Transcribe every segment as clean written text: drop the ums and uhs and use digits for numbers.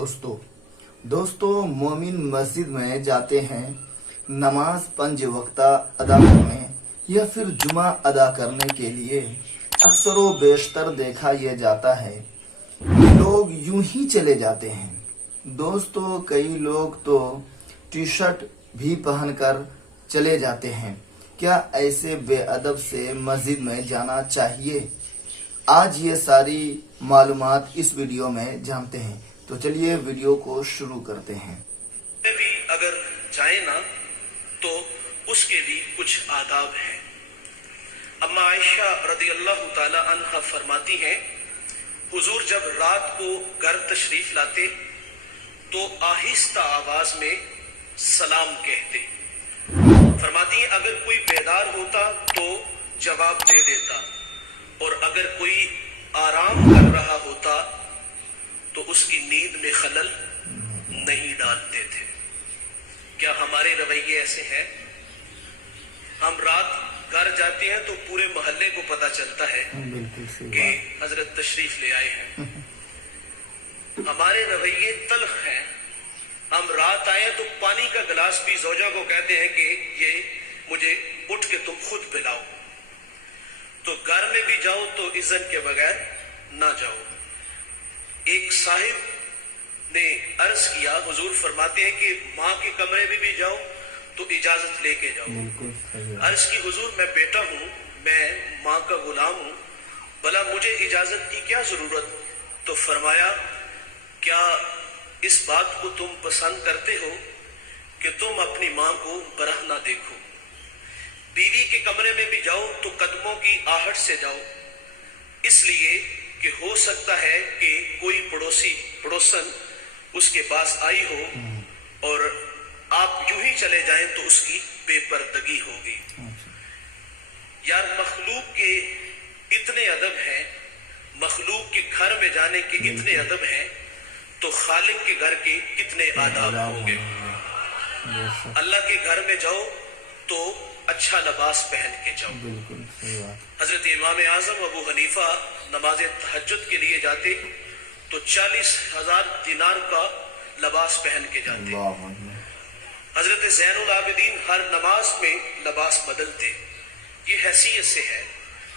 दोस्तों मोमिन मस्जिद में जाते हैं नमाज 5 वक्ता अदा करने या फिर जुमा अदा करने के लिए। अक्सर व बेशतर देखा यह जाता है कि लोग यूं ही चले जाते हैं। दोस्तों कई लोग तो टी शर्ट भी पहनकर चले जाते हैं। क्या ऐसे बेअदब से मस्जिद में जाना चाहिए? आज ये सारी मालूमात इस वीडियो में जानते हैं, तो चलिए वीडियो को शुरू करते हैं। भी अगर जाए ना तो उसके भी कुछ आदाब हैं। अम्मा आयशा रदियल्लाहु ताला अन्हा फरमाती हैं, हुजूर जब रात को घर तशरीफ लाते तो आहिस्ता आवाज में सलाम कहते। फरमाती हैं अगर कोई बेदार होता तो जवाब दे देता और अगर कोई आराम कर रहा होता तो उसकी नींद में खलल नहीं डालते थे। क्या हमारे रवैये ऐसे हैं? हम रात घर जाते हैं तो पूरे मोहल्ले को पता चलता है कि हजरत तशरीफ ले आए हैं। हमारे रवैये तल्ख हैं। हम रात आए तो पानी का गिलास भी जोजा को कहते हैं कि ये मुझे उठ के तुम खुद पिलाओ। तो घर में भी जाओ तो इज्जत के बगैर ना जाओ। एक साहिब ने अर्ज किया, हुजूर फरमाते हैं कि माँ के कमरे में भी जाओ तो इजाजत लेके जाओ। अर्ज की, हुजूर मैं बेटा हूँ, मैं माँ का गुलाम हूँ, भला मुझे इजाजत की क्या जरूरत? तो फरमाया, क्या इस बात को तुम पसंद करते हो कि तुम अपनी माँ को बरह ना देखो? बीवी के कमरे में भी जाओ तो कदमों की आहट से जाओ, इसलिए कि हो सकता है कि कोई पड़ोसन उसके पास आई हो और आप यूं ही चले जाएं तो उसकी बेपर्दगी होगी। यार मखलूक के इतने अदब हैं, मखलूक के घर में जाने के इतने अदब हैं, तो खालिक के घर के कितने आदाब होंगे। अल्लाह के घर में जाओ तो अच्छा लिबास पहन के जाओ। हजरत इमाम आजम अबू हनीफा नमाज तहज्जुद के लिए जाते तो 40,000 दिनार का लिबास पहन के जाते। हजरत ज़ैनुल आबिदीन हर नमाज में लिबास बदलते। ये हैसियत से है।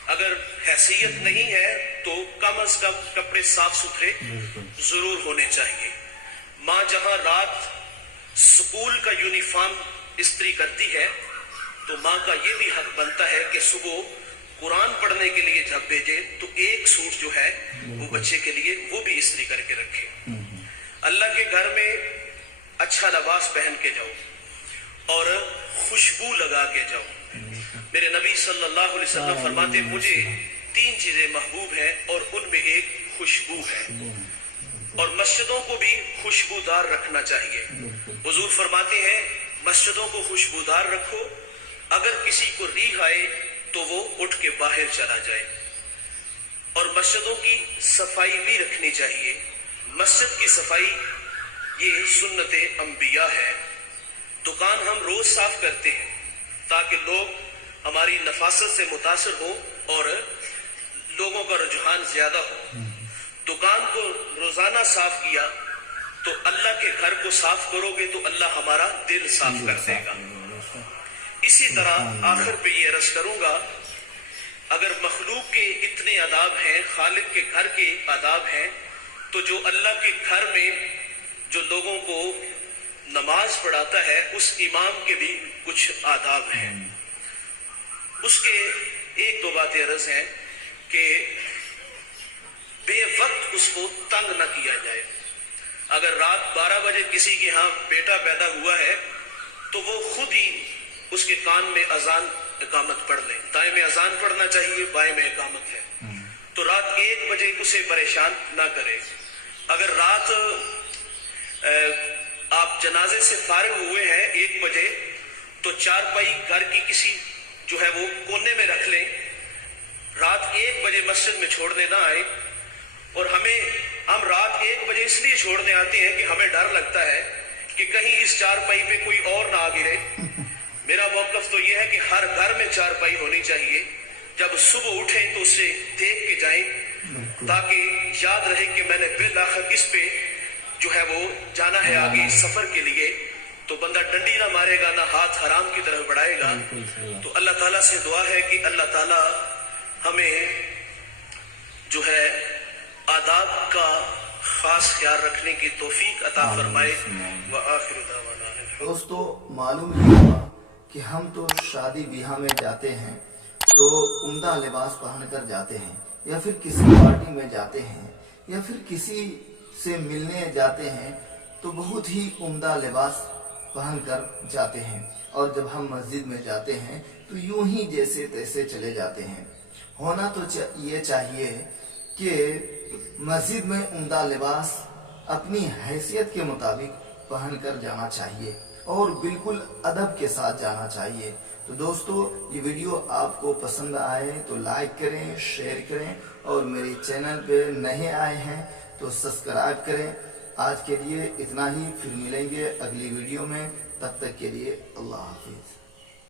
अगर हैसियत नहीं है तो कम से कम कपड़े साफ सुथरे जरूर होने चाहिए। माँ जहां रात स्कूल का यूनिफॉर्म इस्त्री करती है तो माँ का ये भी हक बनता है कि सुबह कुरान पढ़ने के लिए जब भेजे तो एक सूट जो है वो बच्चे के लिए वो भी इस्त्री करके रखे। अल्लाह के घर में अच्छा लिबास पहन के जाओ और खुशबू लगा के जाओ। मेरे नबी सल्लल्लाहु अलैहि वसल्लम फरमाते, मुझे 3 चीजें महबूब हैं और उनमें एक खुशबू है। और मस्जिदों को भी खुशबूदार रखना चाहिए। हुजूर फरमाते हैं मस्जिदों को खुशबूदार रखो, अगर किसी को रीह आए तो वो उठ के बाहर चला जाए। और मस्जिदों की सफाई भी रखनी चाहिए। मस्जिद की सफाई ये सुन्नते अंबिया है। दुकान हम रोज साफ करते हैं ताकि लोग हमारी नफासत से मुतासर हो और लोगों का रुझान ज्यादा हो। दुकान को रोजाना साफ किया तो अल्लाह के घर को साफ करोगे तो अल्लाह हमारा दिल साफ कर देगा। इसी तरह आखिर पे ये अर्ज करूंगा, अगर मखलूक के इतने आदाब हैं, खालिक के घर के आदाब हैं, तो जो अल्लाह के घर में जो लोगों को नमाज पढ़ाता है उस इमाम के भी कुछ आदाब हैं। उसके 1-2 बातें अर्ज हैं कि बेवक्त उसको तंग न किया जाए। अगर रात 12 बजे किसी के यहाँ बेटा पैदा हुआ है तो वो खुद ही उसके कान में अजान इकामत पढ़ ले। दाएं में अजान पढ़ना चाहिए, बाएं में इकामत है, तो रात 1 बजे उसे परेशान ना करे। अगर रात आप जनाजे से फारिग हुए हैं 1 बजे तो चारपाई घर की किसी जो है वो कोने में रख लें। रात 1 बजे मस्जिद में छोड़ने ना आए। और हम रात 1 बजे इसलिए छोड़ने आते हैं कि हमें डर लगता है कि कहीं इस चारपाई पे कोई और ना आ गिरे। मेरा मौक़िफ़ तो यह है कि हर घर में चारपाई होनी चाहिए। जब सुबह उठें तो उसे देख के जाएं ताकि याद रहे कि मैंने बिल आखिर इस पे जो है वो जाना है आगे सफर के लिए, तो बंदा डंडी ना मारेगा, ना हाथ हराम की तरफ बढ़ाएगा। तो अल्लाह ताला से दुआ है कि अल्लाह ताला हमें जो है आदाब का खास ख्याल रखने की तौफीक अता फरमाए। व आखिर दावाना दोस्तों, मालूम ही हुआ कि हम तो शादी ब्याह में जाते हैं तो उम्दा लिबास पहनकर जाते हैं, या फिर किसी पार्टी में जाते हैं, या फिर किसी से मिलने जाते हैं तो बहुत ही उम्दा लिबास पहनकर जाते हैं, और जब हम मस्जिद में जाते हैं तो यूं ही जैसे तैसे चले जाते हैं। होना तो ये चाहिए कि मस्जिद में उम्दा लिबास अपनी हैसियत के मुताबिक पहनकर जाना चाहिए और बिल्कुल अदब के साथ जाना चाहिए। तो दोस्तों, ये वीडियो आपको पसंद आए तो लाइक करें, शेयर करें, और मेरे चैनल पे नए आए हैं तो सब्सक्राइब करें। आज के लिए इतना ही, फिर मिलेंगे अगली वीडियो में। तब तक के लिए अल्लाह हाफिज।